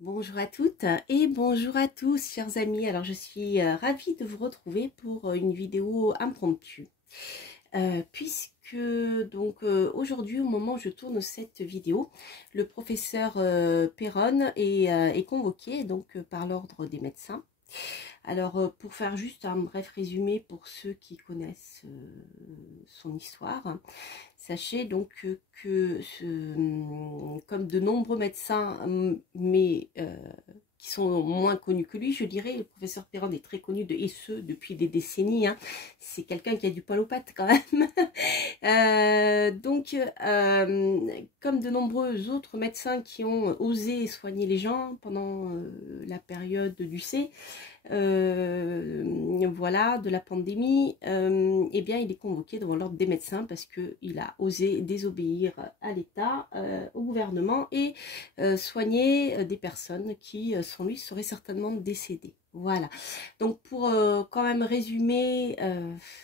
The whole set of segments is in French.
Bonjour à toutes et bonjour à tous, chers amis. Alors, je suis ravie de vous retrouver pour une vidéo impromptue. Puisque aujourd'hui, au moment où je tourne cette vidéo, le professeur Perron est convoqué par l'ordre des médecins. Alors, pour faire juste un bref résumé pour ceux qui connaissent son histoire, sachez donc comme de nombreux médecins, mais qui sont moins connus que lui, je dirais, le professeur Perron est très connu, et ce, depuis des décennies, hein. C'est quelqu'un qui a du poil aux pattes quand même. Comme de nombreux autres médecins qui ont osé soigner les gens pendant la période du C, voilà, de la pandémie, eh bien il est convoqué devant l'ordre des médecins parce qu'il a osé désobéir à l'État, au gouvernement, et soigner des personnes qui sans lui seraient certainement décédées. Voilà, donc pour quand même résumer,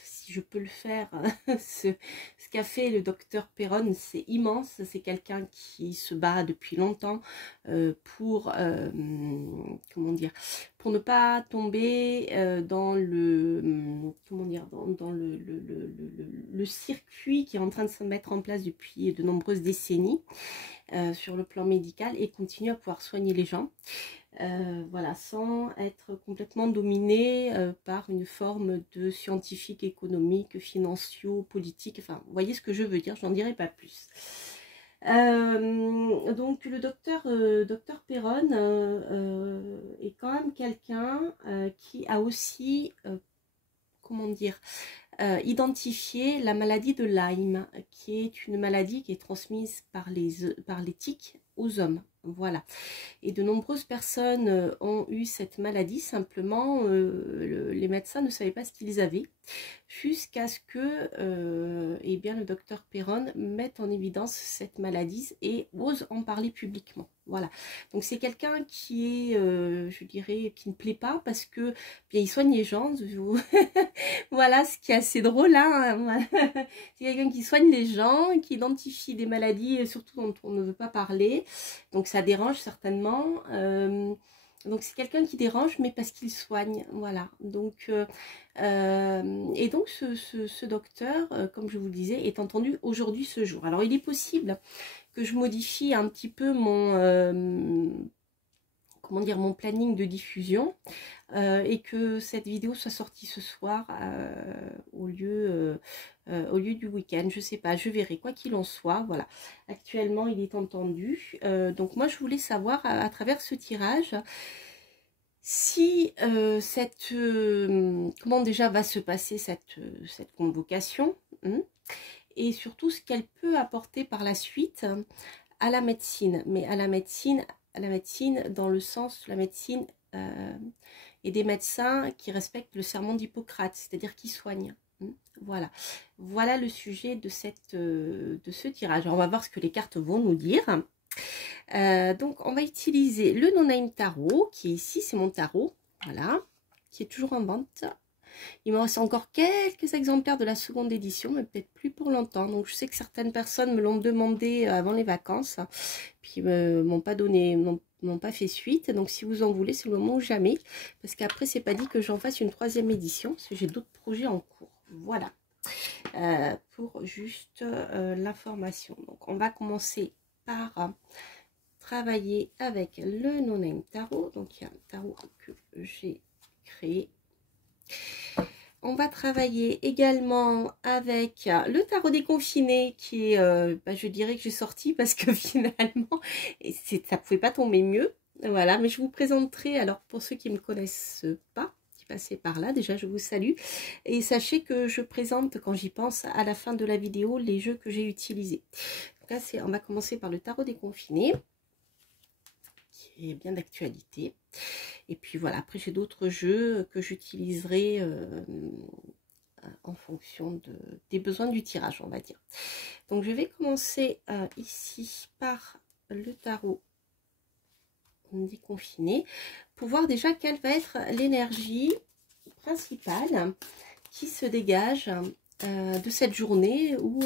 si je peux le faire, ce qu'a fait le docteur Perron, c'est immense. C'est quelqu'un qui se bat depuis longtemps pour, comment dire, pour ne pas tomber dans le, comment dire, dans le circuit qui est en train de se mettre en place depuis de nombreuses décennies sur le plan médical, et continuer à pouvoir soigner les gens. Voilà, sans être complètement dominé par une forme de scientifique, économique, financier, politique. Enfin, vous voyez ce que je veux dire, j'en dirai pas plus. Donc le docteur Perron est quand même quelqu'un qui a aussi, comment dire, identifié la maladie de Lyme, qui est une maladie qui est transmise par les tiques aux hommes. Voilà. Et de nombreuses personnes ont eu cette maladie, simplement les médecins ne savaient pas ce qu'ils avaient, jusqu'à ce que eh bien, le docteur Perron mette en évidence cette maladie et ose en parler publiquement. Voilà, donc c'est quelqu'un qui est, je dirais, qui ne plaît pas parce que bien, il soigne les gens. Voilà, ce qui est assez drôle, hein. C'est quelqu'un qui soigne les gens, qui identifie des maladies, surtout dont on ne veut pas parler. Donc ça dérange certainement. Donc c'est quelqu'un qui dérange, mais parce qu'il soigne. Voilà. Donc et donc ce docteur, comme je vous le disais, est entendu aujourd'hui, ce jour. Alors il est possible que je modifie un petit peu mon comment dire, mon planning de diffusion, et que cette vidéo soit sortie ce soir au lieu du week-end. Je sais pas, je verrai, quoi qu'il en soit. Voilà, actuellement il est entendu. Donc moi je voulais savoir à travers ce tirage si comment déjà va se passer cette convocation, hein, et surtout ce qu'elle peut apporter par la suite à la médecine, mais à la médecine dans le sens de la médecine et des médecins qui respectent le serment d'Hippocrate, c'est-à-dire qui soignent. Voilà, voilà le sujet de ce tirage. Alors, on va voir ce que les cartes vont nous dire. Donc on va utiliser le No Name Tarot, qui est ici, c'est mon tarot, voilà, qui est toujours en vente. Il me reste encore quelques exemplaires de la seconde édition, mais peut-être plus pour longtemps. Donc je sais que certaines personnes me l'ont demandé avant les vacances, puis m'ont pas donné, m'ont pas fait suite. Donc si vous en voulez, c'est le moment ou jamais, parce qu'après c'est pas dit que j'en fasse une troisième édition, parce que j'ai d'autres projets en cours. Voilà, pour juste l'information. Donc on va commencer par travailler avec le No Name Tarot. Donc il y a un tarot que j'ai créé. On va travailler également avec le tarot des confinés, qui est, je dirais que j'ai sorti parce que finalement, ça pouvait pas tomber mieux. Voilà, mais je vous présenterai, alors pour ceux qui ne me connaissent pas, qui passaient par là, déjà je vous salue. Et sachez que je présente, quand j'y pense, à la fin de la vidéo, les jeux que j'ai utilisés. Donc là, on va commencer par le tarot des confinés, qui est bien d'actualité. Et puis voilà, après j'ai d'autres jeux que j'utiliserai en fonction des besoins du tirage, on va dire. Donc je vais commencer ici par le tarot des confinés, pour voir déjà quelle va être l'énergie principale qui se dégage de cette journée où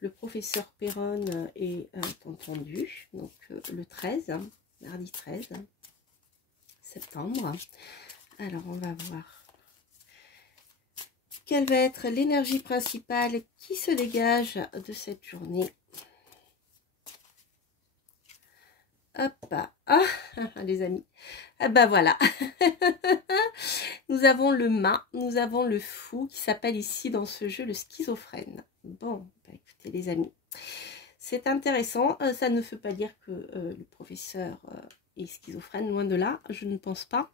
le professeur Perron est entendu, donc le 13, mardi 13 septembre. Alors, on va voir quelle va être l'énergie principale qui se dégage de cette journée. Hop, ah, les amis, ah bah voilà. Nous avons le mât, nous avons le fou qui s'appelle ici dans ce jeu le schizophrène. Bon, bah écoutez les amis, c'est intéressant. Ça ne veut pas dire que le professeur est schizophrène, loin de là, je ne pense pas.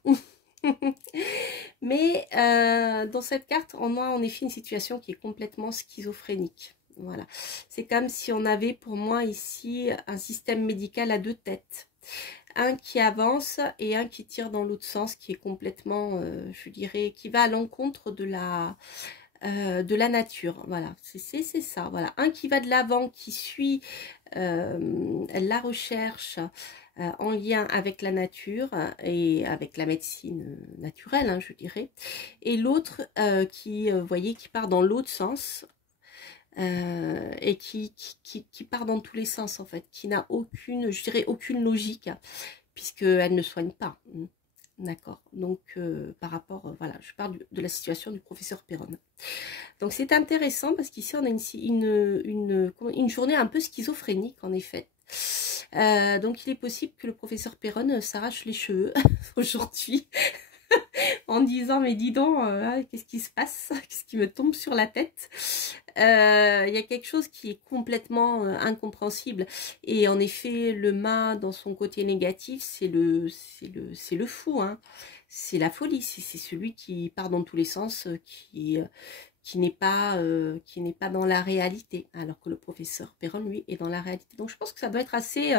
Mais dans cette carte, on a en effet une situation qui est complètement schizophrénique. Voilà, c'est comme si on avait pour moi ici un système médical à deux têtes. Un qui avance et un qui tire dans l'autre sens, qui est complètement, je dirais, qui va à l'encontre de la nature. Voilà, c'est ça. Voilà, un qui va de l'avant, qui suit la recherche en lien avec la nature et avec la médecine naturelle, hein, je dirais. Et l'autre qui, voyez, qui part dans l'autre sens. Et qui part dans tous les sens en fait, qui n'a aucune, je dirais aucune logique, puisqu'elle ne soigne pas. D'accord, donc par rapport, voilà, je parle de la situation du professeur Perron. Donc c'est intéressant parce qu'ici on a une journée un peu schizophrénique en effet. Donc il est possible que le professeur Perron s'arrache les cheveux aujourd'hui. En disant mais dis donc, qu'est-ce qui se passe, qu'est-ce qui me tombe sur la tête. Il y a quelque chose qui est complètement incompréhensible, et en effet le mât dans son côté négatif c'est le fou, hein. C'est la folie, c'est celui qui part dans tous les sens, qui n'est pas dans la réalité, alors que le professeur Perron lui est dans la réalité. Donc je pense que ça doit être assez,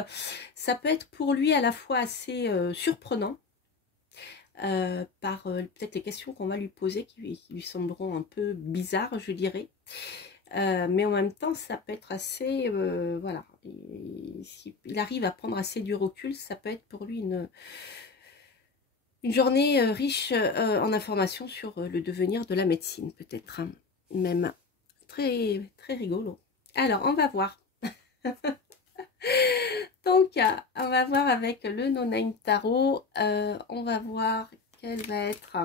ça peut être pour lui à la fois assez surprenant, par peut-être les questions qu'on va lui poser qui lui sembleront un peu bizarres, je dirais. Mais en même temps, ça peut être assez... voilà. S'il arrive à prendre assez du recul, ça peut être pour lui une journée riche en informations sur le devenir de la médecine, peut-être. Hein. Même très, très rigolo. Alors, on va voir. Donc, on va voir avec le No-Name Tarot. On va voir quelle va être...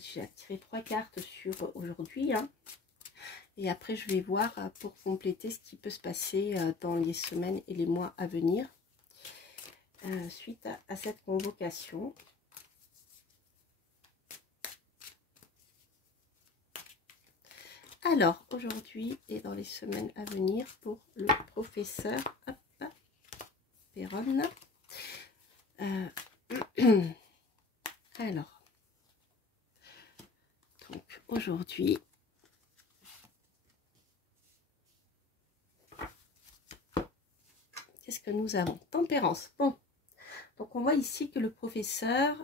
J'ai tiré 3 cartes sur aujourd'hui. Hein. Et après, je vais voir pour compléter ce qui peut se passer dans les semaines et les mois à venir. Suite à cette convocation. Alors, aujourd'hui et dans les semaines à venir pour le professeur Perron. Alors, donc aujourd'hui, qu'est-ce que nous avons? Tempérance. Bon, donc on voit ici que le professeur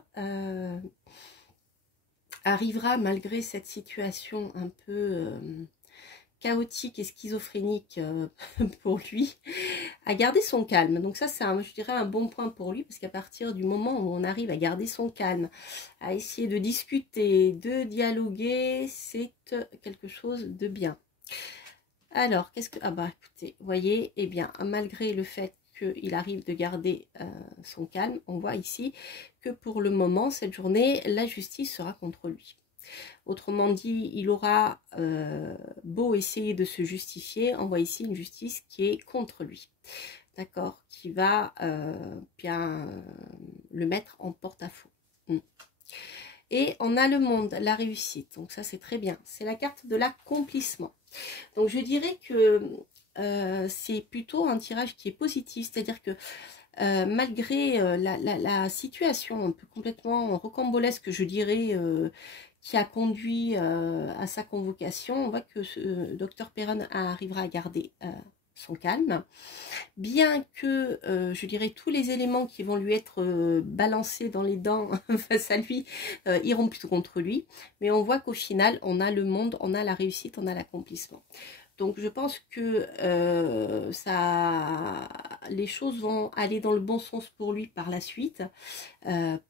arrivera, malgré cette situation un peu chaotique et schizophrénique pour lui, à garder son calme. Donc ça, c'est, je dirais, un bon point pour lui, parce qu'à partir du moment où on arrive à garder son calme, à essayer de discuter, de dialoguer, c'est quelque chose de bien. Alors, qu'est-ce que... Ah bah écoutez, vous voyez, eh bien, malgré le fait qu'il arrive de garder son calme, on voit ici que pour le moment, cette journée, la justice sera contre lui. Autrement dit, il aura beau essayer de se justifier, on voit ici une justice qui est contre lui. D'accord, qui va bien le mettre en porte-à-faux. Et on a le monde, la réussite. Donc ça, c'est très bien. C'est la carte de l'accomplissement. Donc je dirais que c'est plutôt un tirage qui est positif. C'est-à-dire que malgré la situation un peu complètement rocambolesque, je dirais, qui a conduit à sa convocation, on voit que ce docteur Perron arrivera à garder son calme, bien que, je dirais, tous les éléments qui vont lui être balancés dans les dents face à lui iront plutôt contre lui, mais on voit qu'au final, on a le monde, on a la réussite, on a l'accomplissement. Donc je pense que les choses vont aller dans le bon sens pour lui par la suite,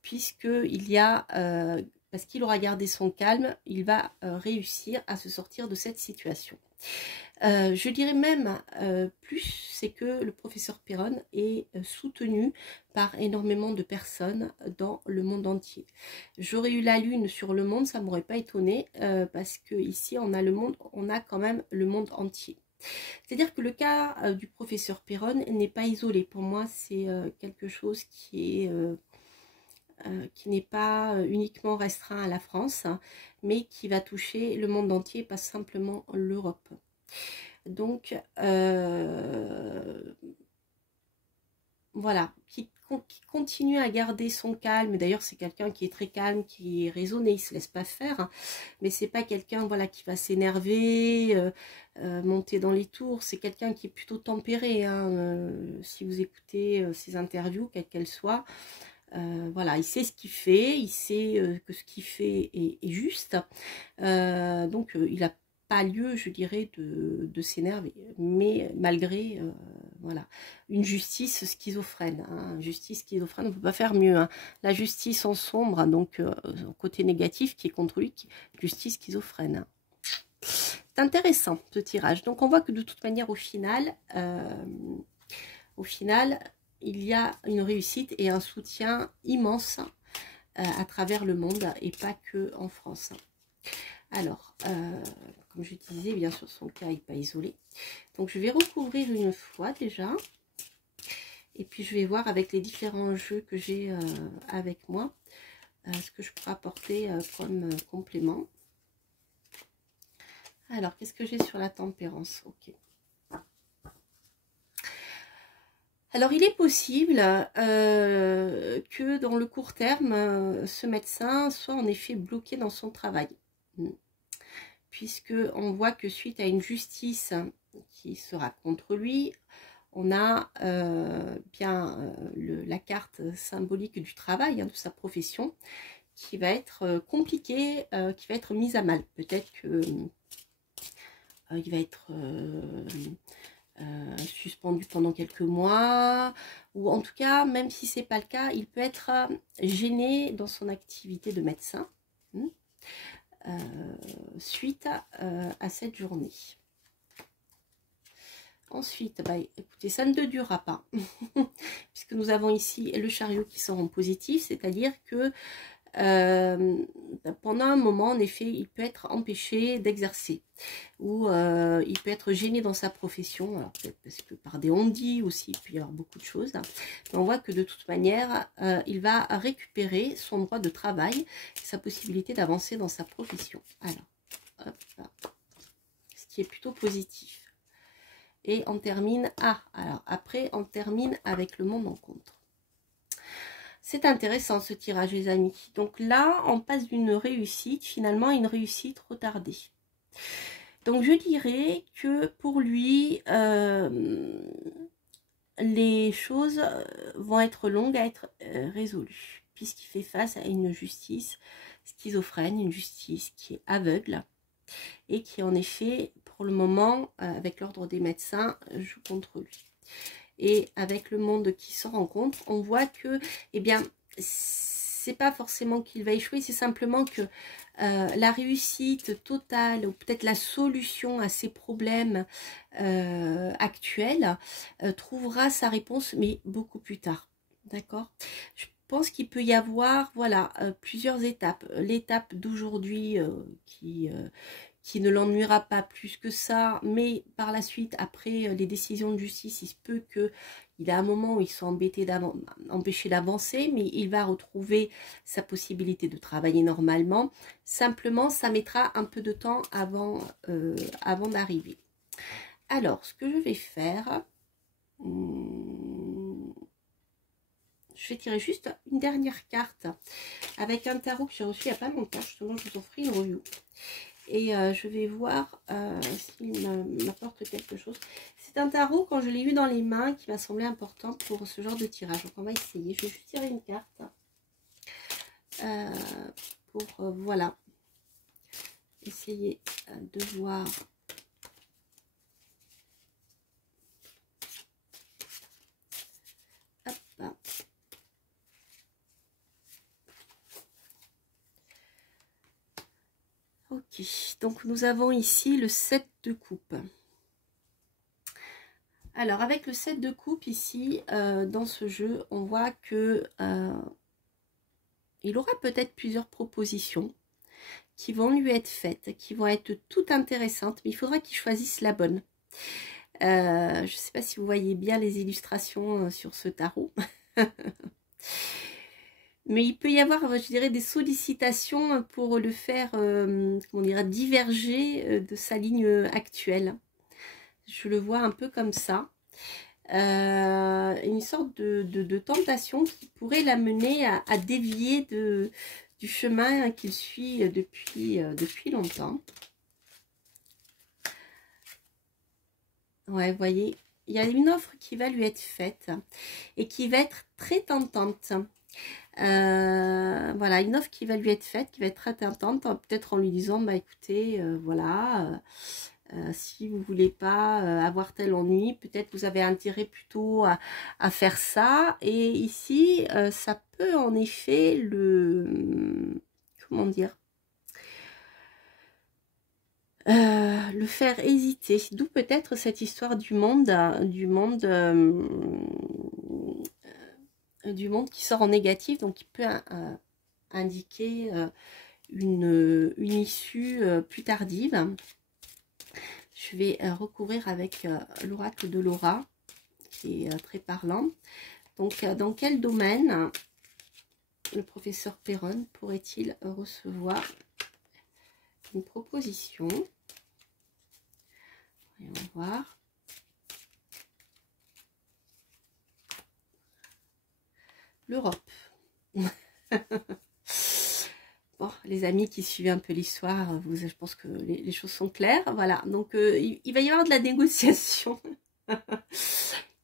puisqu'il y a... parce qu'il aura gardé son calme, il va réussir à se sortir de cette situation. Je dirais même plus, c'est que le professeur Perron est soutenu par énormément de personnes dans le monde entier. J'aurais eu la lune sur le monde, ça m'aurait pas étonné, parce que ici on a le monde, on a quand même le monde entier. C'est-à-dire que le cas du professeur Perron n'est pas isolé. Pour moi, c'est quelque chose qui n'est pas uniquement restreint à la France, hein, mais qui va toucher le monde entier, pas simplement l'Europe. Donc, voilà, qui continue à garder son calme. D'ailleurs, c'est quelqu'un qui est très calme, qui est raisonné, il se laisse pas faire, hein, mais c'est pas quelqu'un, voilà, qui va s'énerver, monter dans les tours. C'est quelqu'un qui est plutôt tempéré, hein, si vous écoutez ses interviews, quelles qu'elles soient. Voilà, il sait ce qu'il fait, il sait que ce qu'il fait est juste. Donc, il n'a pas lieu, je dirais, de s'énerver. Mais malgré, voilà, une justice schizophrène. Hein, justice schizophrène, on ne peut pas faire mieux. Hein. La justice en sombre, donc, côté négatif qui est contre lui, justice schizophrène. C'est intéressant, ce tirage. Donc, on voit que de toute manière, au final, il y a une réussite et un soutien immense à travers le monde et pas que en France. Alors, comme je disais, bien sûr, son cas n'est pas isolé. Donc, je vais recouvrir une fois déjà. Et puis, je vais voir avec les différents jeux que j'ai avec moi, ce que je pourrais apporter comme complément. Alors, qu'est-ce que j'ai sur la tempérance? Ok. Alors, il est possible que dans le court terme, ce médecin soit en effet bloqué dans son travail. Puisque on voit que suite à une justice qui sera contre lui, on a la carte symbolique du travail, hein, de sa profession, qui va être compliquée, qui va être mise à mal. Peut-être que il va être suspendu pendant quelques mois, ou en tout cas, même si c'est pas le cas, il peut être gêné dans son activité de médecin suite à cette journée. Ensuite, bah, écoutez, ça ne durera pas, puisque nous avons ici le chariot qui sort en positif, c'est-à-dire que pendant un moment, en effet, il peut être empêché d'exercer, ou il peut être gêné dans sa profession, alors peut-être parce que par des on-dit aussi, il peut y avoir beaucoup de choses, mais on voit que de toute manière, il va récupérer son droit de travail, et sa possibilité d'avancer dans sa profession. Alors, hop là. Ce qui est plutôt positif. Et on termine, alors après, on termine avec le monde en contre. C'est intéressant ce tirage, les amis. Donc là, on passe d'une réussite, finalement, à une réussite retardée. Donc je dirais que pour lui, les choses vont être longues à être résolues, puisqu'il fait face à une justice schizophrène, une justice qui est aveugle, et qui en effet, pour le moment, avec l'ordre des médecins, joue contre lui. Et avec le monde qui se rencontre, on voit que, eh bien, c'est pas forcément qu'il va échouer, c'est simplement que la réussite totale, ou peut-être la solution à ces problèmes actuels, trouvera sa réponse, mais beaucoup plus tard. D'accord ? Je pense qu'il peut y avoir, voilà, plusieurs étapes. L'étape d'aujourd'hui qui ne l'ennuiera pas plus que ça, mais par la suite, après les décisions de justice, il se peut qu'il a un moment où ils sont empêchés d'avancer, mais il va retrouver sa possibilité de travailler normalement. Simplement, ça mettra un peu de temps avant d'arriver. Alors, ce que je vais faire, je vais tirer juste une dernière carte avec un tarot que j'ai reçu il n'y a pas longtemps. Justement, je vous en ferai une review. Et je vais voir s'il m'apporte quelque chose. C'est un tarot, quand je l'ai eu dans les mains, qui m'a semblé important pour ce genre de tirage. Donc on va essayer. Je vais juste tirer une carte. Pour, voilà. Essayer de voir. Hop. Ok, donc nous avons ici le 7 de coupe. Alors, avec le 7 de coupe ici, dans ce jeu, on voit que il aura peut-être plusieurs propositions qui vont lui être faites, qui vont être toutes intéressantes, mais il faudra qu'il choisisse la bonne. Je ne sais pas si vous voyez bien les illustrations sur ce tarot. Mais il peut y avoir, je dirais, des sollicitations pour le faire, comment dire, diverger de sa ligne actuelle. Je le vois un peu comme ça. Une sorte de tentation qui pourrait l'amener à dévier du chemin qu'il suit depuis longtemps. Ouais, vous voyez, il y a une offre qui va lui être faite et qui va être très tentante. Voilà, une offre qui va lui être faite, qui va être très tentante, peut-être en lui disant, bah écoutez, voilà, si vous voulez pas avoir tel ennui, peut-être vous avez intérêt plutôt à faire ça. Et ici, ça peut en effet comment dire, le faire hésiter. D'où peut-être cette histoire du monde qui sort en négatif, donc qui peut indiquer une issue plus tardive. Je vais recouvrir avec l'oracle de Laura, qui est très parlant. Donc, dans quel domaine le professeur Perron pourrait-il recevoir une proposition? Voyons voir. L'Europe. Bon, les amis qui suivent un peu l'histoire, je pense que les choses sont claires. Voilà, donc il va y avoir de la négociation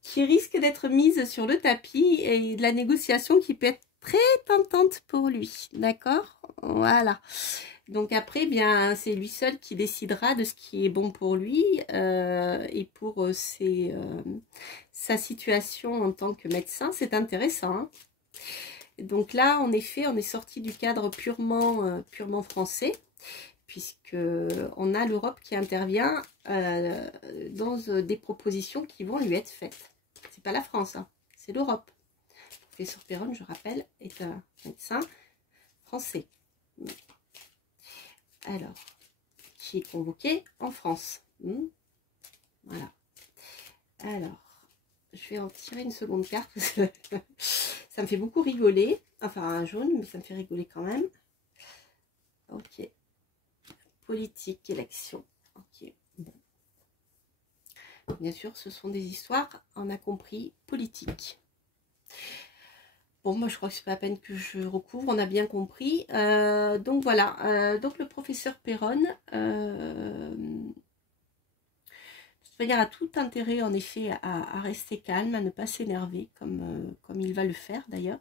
qui risque d'être mise sur le tapis et de la négociation qui peut être très tentante pour lui. D'accord? Voilà. Donc après, bien, c'est lui seul qui décidera de ce qui est bon pour lui et pour sa situation en tant que médecin. C'est intéressant, hein. Donc là, en effet, on est sorti du cadre purement français, puisque on a l'Europe qui intervient dans des propositions qui vont lui être faites. C'est pas la France, hein, c'est l'Europe. Le professeur Perron, je rappelle, est un médecin français. Alors, qui est convoqué en France. Voilà. Alors, je vais en tirer une seconde carte parce que ça me fait beaucoup rigoler. Enfin, un jaune, mais ça me fait rigoler quand même. Ok. Politique, élection. Ok. Bon. Bien sûr, ce sont des histoires, on a compris, politiques. Bon, moi, je crois que c'est pas la peine que je recouvre, on a bien compris. Donc, voilà. Donc, le professeur Perron... a tout intérêt en effet à rester calme, à ne pas s'énerver comme il va le faire d'ailleurs.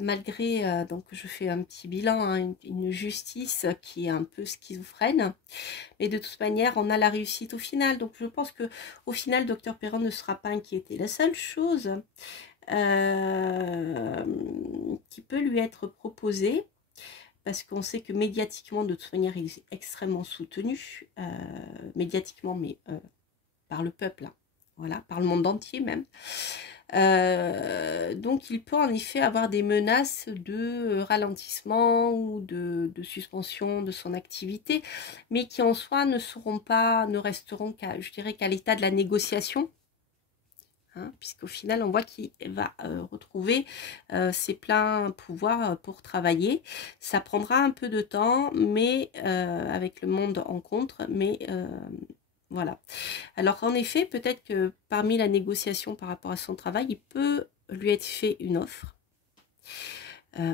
Malgré, donc je fais un petit bilan, hein, une justice qui est un peu schizophrène. Mais de toute manière, on a la réussite au final. Donc je pense que au final, Dr Perron ne sera pas inquiété. La seule chose qui peut lui être proposée, parce qu'on sait que médiatiquement, de toute manière, il est extrêmement soutenu. Médiatiquement, mais... par le peuple, hein. Voilà, par le monde entier même. Donc il peut en effet avoir des menaces de ralentissement ou de suspension de son activité, mais qui en soi ne resteront qu'à, je dirais, qu'à l'état de la négociation, hein, puisqu'au final on voit qu'il va retrouver ses pleins pouvoirs pour travailler. Ça prendra un peu de temps, mais avec le monde en contre, mais voilà. Alors en effet, peut-être que parmi la négociation par rapport à son travail, il peut lui être fait une offre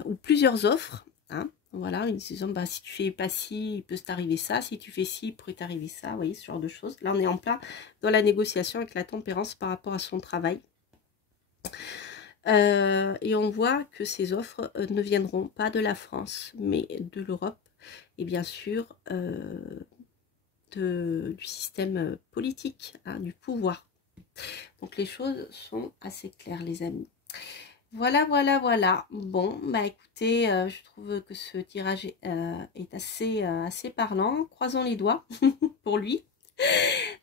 ou plusieurs offres, hein, voilà, en disant bah, si tu fais pas ci, il peut t'arriver ça, si tu fais ci, il pourrait t'arriver ça, vous voyez, ce genre de choses. Là, on est en plein dans la négociation avec la tempérance par rapport à son travail. Et on voit que ces offres ne viendront pas de la France, mais de l'Europe et bien sûr du système politique, hein, du pouvoir. Donc les choses sont assez claires, les amis. Voilà, voilà, voilà. Bon, bah écoutez, je trouve que ce tirage est assez parlant. Croisons les doigts pour lui.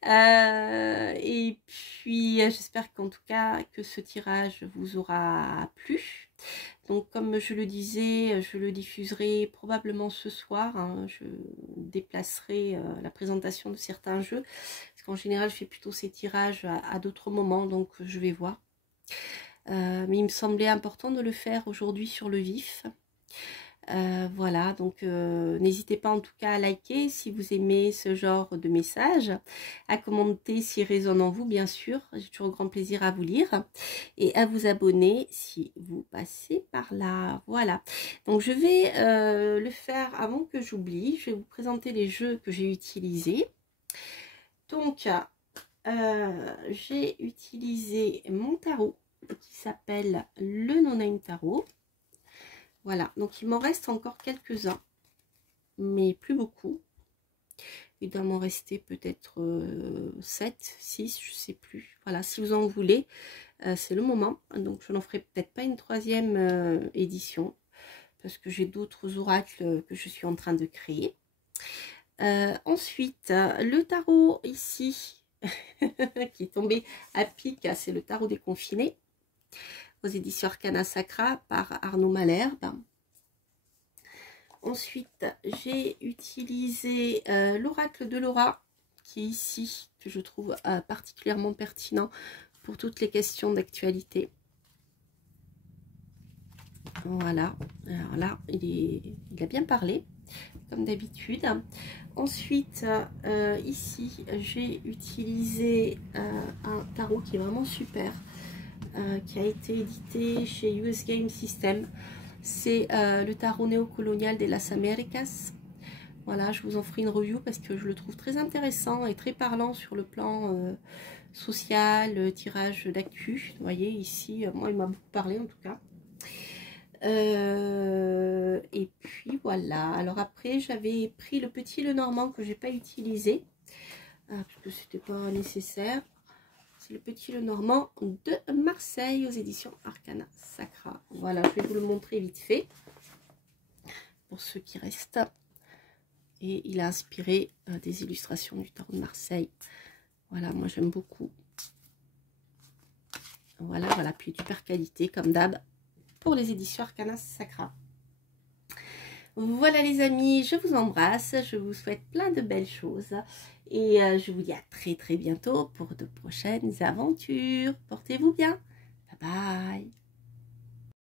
Et puis, j'espère qu'en tout cas, que ce tirage vous aura plu. Donc, comme je le disais, je le diffuserai probablement ce soir. Hein. Je déplacerai la présentation de certains jeux. Parce qu'en général, je fais plutôt ces tirages à d'autres moments. Donc, je vais voir. Mais il me semblait important de le faire aujourd'hui sur le vif. Voilà, donc n'hésitez pas en tout cas à liker si vous aimez ce genre de message, à commenter s'il résonne en vous, bien sûr, j'ai toujours grand plaisir à vous lire, et à vous abonner si vous passez par là. Voilà, donc je vais le faire avant que j'oublie. Je vais vous présenter les jeux que j'ai utilisés. Donc, j'ai utilisé mon tarot qui s'appelle le No Name Tarot. Voilà, donc il m'en reste encore quelques-uns, mais plus beaucoup. Il doit m'en rester peut-être 7, 6, je ne sais plus. Voilà, si vous en voulez, c'est le moment. Donc je n'en ferai peut-être pas une troisième édition, parce que j'ai d'autres oracles que je suis en train de créer. Ensuite, le tarot ici, qui est tombé à pic, c'est le tarot des confinés, aux éditions Arcana Sacra par Arnaud Malherbe. Ensuite, j'ai utilisé l'oracle de Laura, qui est ici, que je trouve particulièrement pertinent pour toutes les questions d'actualité. Voilà, alors là, il a bien parlé, comme d'habitude. Ensuite, ici, j'ai utilisé un tarot qui est vraiment super, qui a été édité chez US Game System. C'est le tarot néocolonial de las Américas. Voilà, je vous en ferai une review parce que je le trouve très intéressant et très parlant sur le plan social, tirage d'actu. Vous voyez, ici, moi, il m'a beaucoup parlé en tout cas. Et puis voilà. Alors après, j'avais pris le petit Lenormand que j'ai pas utilisé parce que c'était pas nécessaire. C'est le petit Lenormand de Marseille aux éditions Arcana Sacra. Voilà, je vais vous le montrer vite fait pour ceux qui restent. Et il a inspiré des illustrations du tarot de Marseille. Voilà, moi j'aime beaucoup. Voilà, voilà, puis super qualité comme d'hab pour les éditions Arcana Sacra. Voilà les amis, je vous embrasse, je vous souhaite plein de belles choses et je vous dis à très bientôt pour de prochaines aventures. Portez-vous bien, bye bye.